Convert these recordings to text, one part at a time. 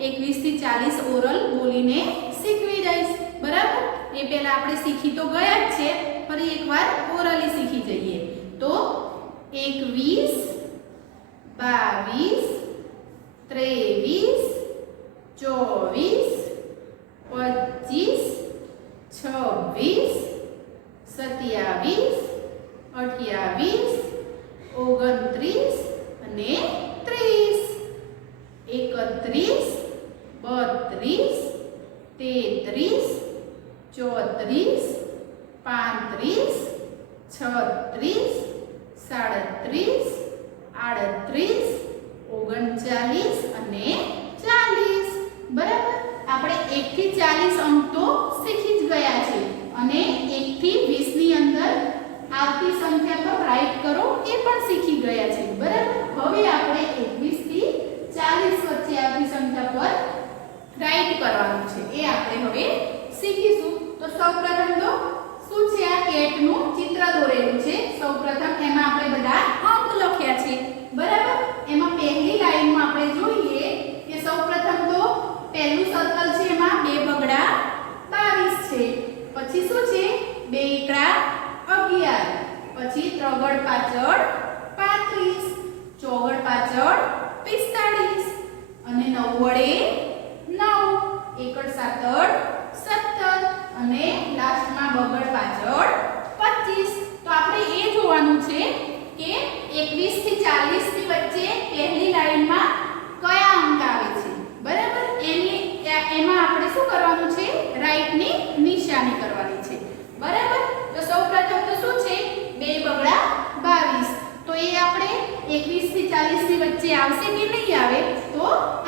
21 થી 40 ઓરલ બોલીને શીખવી દઈશ। બરાબર, એ પહેલા આપણે શીખી તો ગયા જ છે, ફરી એકવાર ઓરલી શીખી જઈએ। તો 21 22 23 24 25 26 27 28 29 અને 30 31 32 33 34 35 36 37 38 39 અને 40। બરાબર, આપણે 1 થી 40 અંક તો શીખી જ ગયા છે અને 1 થી 20 ની અંદર આવતી સંખ્યા પર રાઈટ કરો એ પણ શીખી ગયા છે। બરાબર, હવે આપણે 21 થી 40 વચ્ચે આવતી સંખ્યા પર રાઈટ કરવાનું છે, એ આપણે હવે શીખીશું। તો સૌપ્રથમ તો શું છે, આ કેટનું ચિત્ર દોરેલું છે। સૌપ્રથમ એમાં આપણે બધા અંક લખ્યા છે। બરાબર, એમાં પહેલી લાઈનમાં આપણે જોઈએ કે સૌપ્રથમ તો પહેલું સર્કલ છે, એમાં 2 બગડા 22 છે, પછી શું છે 2 એકડા 11, પછી ત્રગડ પાછળ 35, ચોગડ પાછળ 45 અને 9 વડે 9, એકડ સાતડ 17 અને લાસ્ટમાં બગડ પાછળ 25। તો આપણે એ જોવાનું છે કે 21 થી 40 ની વચ્ચે પહેલી લાઈનમાં કયા અંક આવે છે। બરાબર, એમાં આપણે શું કરવાનું છે, રાઈટ ની નિશાની કરવાની છે। બરાબર, તો સૌપ્રથમ તો શું છે 2 બગડા 22, તો એ આપણે 21 થી 40 ની વચ્ચે આવશે કે નહીં આવે, તો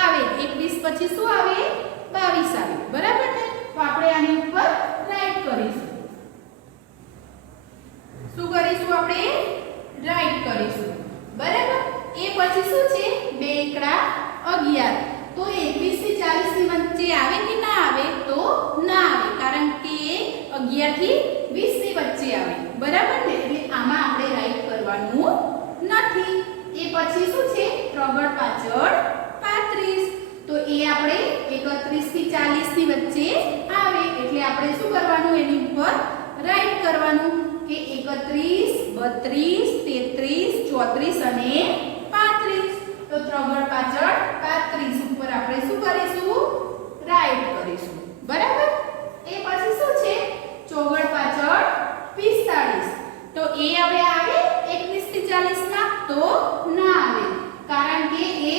આવે। 21 પછી શું આવે 22 આવે। બરાબર ને, તો આપણે આની ઉપર રાઈટ કરીશું। શું કરીશું, આપણે રાઈટ કરીશું। બરાબર, એ પછી શું છે 2 એકડા 11, તો 21 થી 40 ની વચ્ચે આવે કે ના આવે, તો ના આવે, કારણ કે 11 થી 20 ની વચ્ચે આવે। બરાબર ને, એટલે આમાં આપણે રાઈટ કરવાનું નથી। એ પછી શું છે ત્રગડ પાછળ 35, તો એ આપણે 31 થી 40 ની વચ્ચે આવે, એટલે આપણે શું કરવાનું, એની ઉપર રાઈટ કરવાનું કે 31 32 33 34 અને 35। તો ત્રગડ પાછળ 35 ઉપર આપણે શું કરીશું, રાઈટ કરીશું। બરાબર, એ પછી શું છે ચોગડ પાછળ 45, તો એ હવે આવે 21 થી 40 માં, તો ના આવે, કારણ કે એ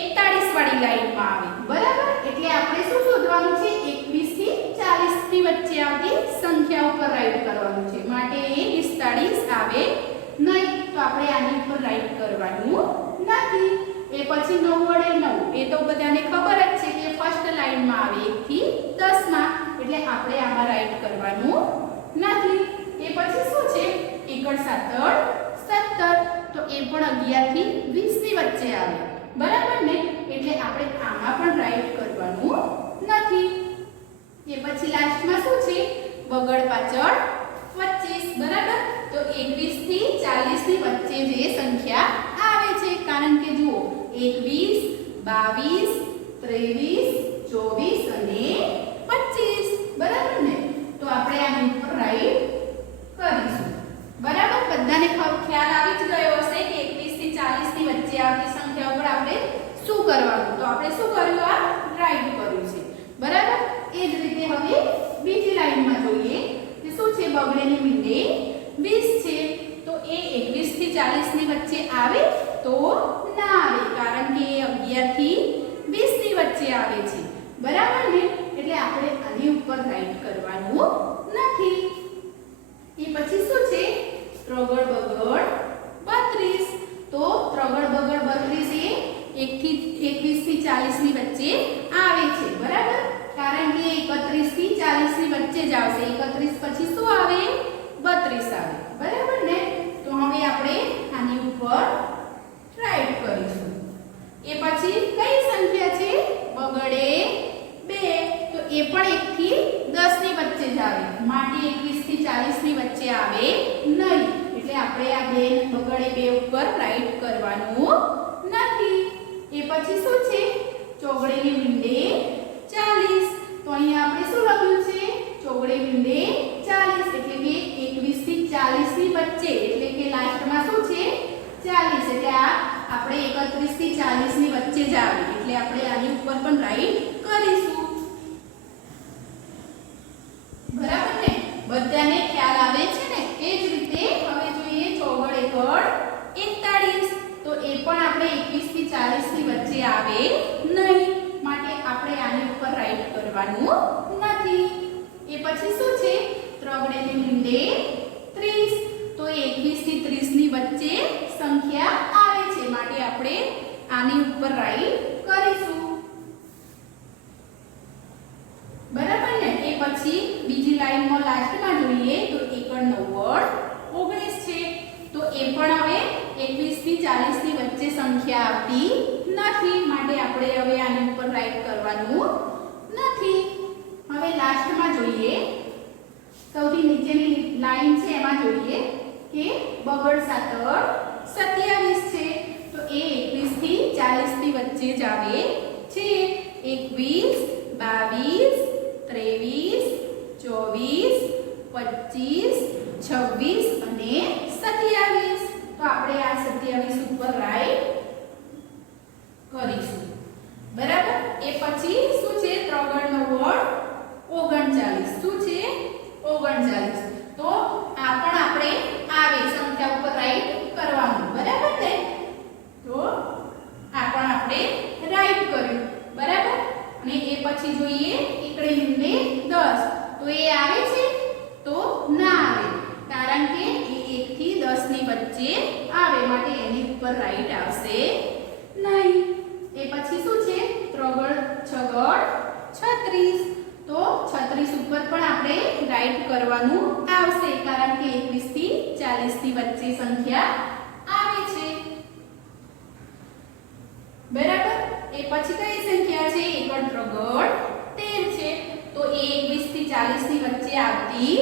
41 વાળી લાઈનમાં આવે। બરાબર, એટલે આપણે શું શોધવાનું છે, 21 થી 40 ની વચ્ચે આવતી સંખ્યા ઉપર રાઈટ કરવાનું છે, માટે એ 45 આવે નહીં, તો આપણે આની ઉપર રાઈટ કરવાનું નથી। એ પછી 9 વડે 9, એ તો બધાને ખબર જ છે કે ફર્સ્ટ લાઈનમાં આવે 1 થી 10 માં, એટલે આપણે આમાં રાઈટ કરવાનું નથી। એ પછી શું છે એકડ સાતડ 17, તો એ પણ 11 થી 20 ની વચ્ચે આવે। બરાબર ને, એટલે આપણે આમાં પણ રાઈટ કરવાનું નથી। એ પછી લાસ્ટમાં શું છે બગડ પાછળ 25। બરાબર, તો 21 થી 40 ની વચ્ચે જે સંખ્યા આવે છે, કારણ કે જુઓ 21 22 23 24 અને 25। બરાબર ને, તો આપણે આની ઉપર રાઈટ કરીશું। બરાબર, બધાને ખ્યાલ આવી જ ગયો હશે કે 21 થી 40 ની વચ્ચે આવતી સંખ્યા ઉપર આપણે શું કરવાનું, તો આપણે શું કર્યું, આ રાઈટ કર્યું છે। બરાબર, એ જ રીતે હવે બીજી લાઈનમાં જોઈએ કે શું છે બગડેની મીંડે 20 છે, તો એ 21 થી 40 ની વચ્ચે આવે, તો ના આવે, કારણ કે એ 11 થી 20 ની વચ્ચે આવે છે। બરાબર ને, એટલે આપણે આની ઉપર રાઈટ કરવાનું નથી। એ પછી શું છે ત્રગડ બગડ 32, તો ત્રગડ બગડ 32 એ 1 થી 21 થી 40 ની વચ્ચે આવે છે। બરાબર, કારણ કે 31 થી 40 ની વચ્ચે જ આવશે, 31 પછી શું આવે 32 આવે। બરાબર ને, તો હવે આપણે આની ઉપર રાઈટ કરીશું। એ પછી કઈ સંખ્યા છે બગડે 2, તો એ પણ 1 થી 10 ની વચ્ચે જ આવે, માટે 21 થી 40 ની વચ્ચે આવે નહીં, એટલે આપણે આ બગડે 2 ઉપર રાઈટ કરવાનું નથી। એ પછી શું છે ચોગડે ને મીંડે 40. તો અહીંયા આપણે શું લખ્યું છે? ચોગડે મીંડે 40 એટલે કે 21 થી 40 ની વચ્ચે, એટલે કે લાસ્ટમાં શું છે? 40. એટલે આ આપણે 31 થી 40 ની વચ્ચે જ આવે, એટલે આપણે આની ઉપર પણ રાઈટ કરીશું. બરાબર ને? બધાને ખ્યાલ આવે છે ને? એ જ રીતે હવે જોઈએ ચોગડ એકડ 41. તો એ પણ આપણે 21 થી 40 ની વચ્ચે આવે નહીં, માટે આપણે આની ઉપર રાઈટ કરવાનું નથી. એ પછી શું છે? ત્રગડે ને મીંડે 30. તો 21 થી 30 ની વચ્ચે સંખ્યા આવે છે, માટે આપણે આની ઉપર રાઈટ કરીશું. બરાબર ને? એ પછી બીજી લાઈનમાં લાસ્ટમાં જોઈએ તો એકડ 19 છે. તો એ પણ હવે 21 થી 40 ની વચ્ચે સંખ્યા આવતી નથી, માટે આપણે હવે આની ઉપર રાઈટ કરવાનું નથી. હવે લાસ્ટમાં જોઈએ, સૌથી નીચેની લાઈન છે એમાં જોઈએ કે બગડ 7 27 છે. તો એ 21 થી 40 ની વચ્ચે જ આવે છે. 21 22 23 24 25 26 અને 27. તો આપણે આ 27 ઉપર રાઈટ કરીશું. બરાબર? એ પછી શું છે? ત્રગડ 39. શું છે? 39. તો આ પણ આપણે આવે સંખ્યા ઉપર રાઈટ કરવાનું. બરાબર ને? તો આ પણ આપણે રાઈટ કર્યું. બરાબર? અને એ પછી જોઈએ એકડે મીંડે 10. તો એ આવે છે? તો ના આવે, કારણ કે એ 1 થી 10 ની વચ્ચે આવે, માટે એની ઉપર રાઈટ આવશે નહીં. એ પછી શું છે? ત્રગડ 36. તો 36 ઉપર પણ આપણે રાઈટ કરવાનું આવશે, કારણ કે 21 થી 40 ની વચ્ચે સંખ્યા આવે છે. બરાબર? એ પછી કઈ સંખ્યા છે? એકડ ત્રગડ 13 છે. તો એ 21 થી 40 ની વચ્ચે આવતી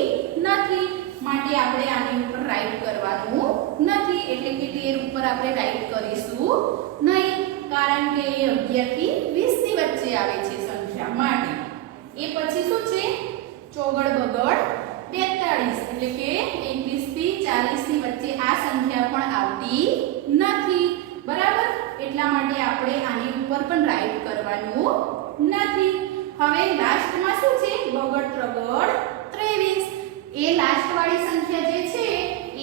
નથી, માટે આપણે આની ઉપર રાઈટ કરવાનું નથી, એટલે કે 13 ઉપર આપણે રાઈટ કરીશું નહીં, કારણ કે એ 11 થી 20 ની વચ્ચે આવે છે સંખ્યા માટે. એ પછી શું છે? ચોગડ બગડ 42. એટલે કે 21 થી 40 ની વચ્ચે આ સંખ્યા પણ આવતી નથી. બરાબર? એટલા માટે આપણે આની ઉપર પણ રાઈટ કરવાનું નથી. હવે લાસ્ટમાં શું છે? બગડ ત્રગડ 23. એ લાસ્ટ વાળી સંખ્યા જે છે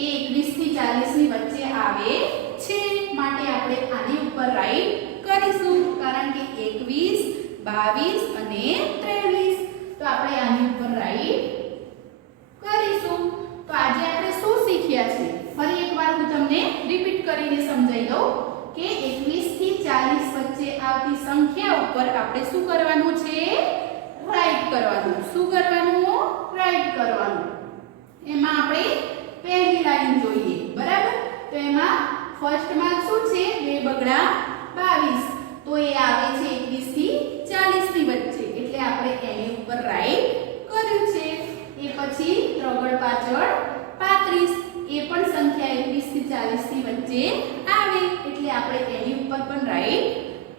એ 21 થી 40 ની વચ્ચે આવે છે, માટે આપણે આની ઉપર રાઈટ કરીશું, કારણ કે 21 22 અને 23. તો આપણે આની ઉપર રાઈટ કરીશું. તો આજે આપણે શું શીખ્યા છે? ફરી એકવાર હું તમને રિપીટ કરીને સમજાવી દઉં કે 21 થી 40 વચ્ચે આવતી સંખ્યા ઉપર આપણે શું કરવાનું છે? રાઈટ કરવાનું. શું કરવાનું? રાઈટ કરવાનું. એમાં આપણે પહેલી લાઈન જોઈએ. બરાબર? તો એમાં ફર્સ્ટમાં શું છે? 2 બગડા 22. તો એ આવે છે 21 થી 40 ની વચ્ચે, એટલે આપણે એની ઉપર રાઈટ કર્યું છે. એ પછી ત્રગડ પાછળ 35. એ પણ સંખ્યા 21 થી 40 ની વચ્ચે આવે, એટલે આપણે એની ઉપર પણ રાઈટ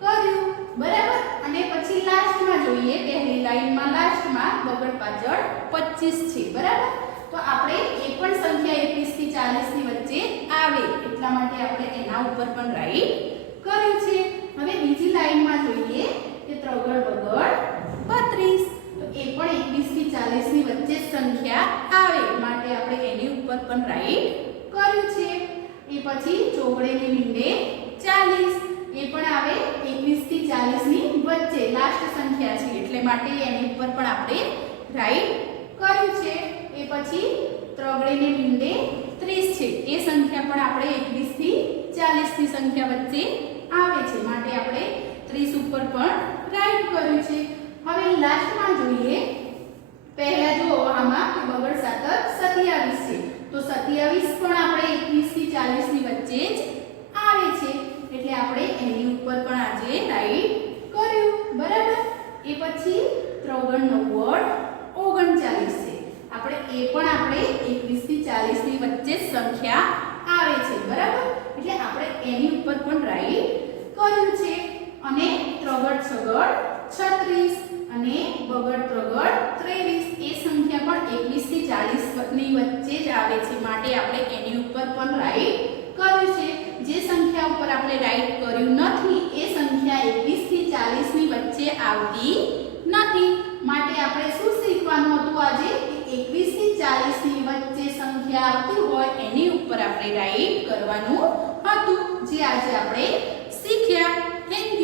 કર્યું. બરાબર? અને પછી લાસ્ટમાં જોઈએ, પહેલી લાઈનમાં લાસ્ટમાં બગડ પાછળ 25 છે. બરાબર? તો આપણે એ પણ સંખ્યા 21 થી 40 ની વચ્ચે આવે, એટલા માટે આપણે એના ઉપર પણ રાઈટ કર્યું છે. હવે બીજી લાઈનમાં જોઈએ કે ત્રગડ બગડ 32. તો એ પણ 21 થી 40 ની વચ્ચે સંખ્યા આવે, માટે આપણે એની ઉપર પણ રાઈટ કર્યું છે. એ પછી ચોગડે ને મીંડે 40. એ પણ આવે 21 થી 40 ની વચ્ચે લાસ્ટ સંખ્યા છે, એટલે માટે એની ઉપર પણ આપણે રાઈટ કર્યું છે. એ પછી ત્રગડે ને મીંડે 30 છે. એ સંખ્યા પણ આપણે 21 થી 40 ની સંખ્યા વચ્ચે આવે છે, માટે આપણે 30 ઉપર પણ રાઈટ કર્યું છે. હવે લાસ્ટમાં જોઈએ, પહેલા જો આમાં કે બગડ 27 છે. તો 27 પણ આપણે 21 થી 40 ની વચ્ચે જ આવે છે, એટલે આપણે એની ઉપર પણ આજે રાઈટ કર્યું. બરાબર? એ પછી ત્રગડ 39 છે. આપણે એ પણ આપણે 21 થી 40 ની વચ્ચે સંખ્યા આવે છે. બરાબર? એટલે આપણે એની ઉપર પણ રાઈટ કર્યું છે. અને ત્રગડ છગડ 36 અને બગડ ત્રગડ 23 એ સંખ્યા પણ 21 થી 40 ની વચ્ચે જ આવે છે, માટે આપણે એની ઉપર પણ રાઈટ કર્યું છે. જે સંખ્યા ઉપર આપણે રાઈટ કર્યું નથી એ સંખ્યા 21 થી 40 ની વચ્ચે આવતી નથી, માટે આપણે શું શીખવાનું હતું આજે કે 21 થી 40 ની વચ્ચે સંખ્યા આવતી હોય એની ઉપર આપણે રાઈટ કરવાનું હતું, જે આજે આપણે શીખ્યા. Thank you.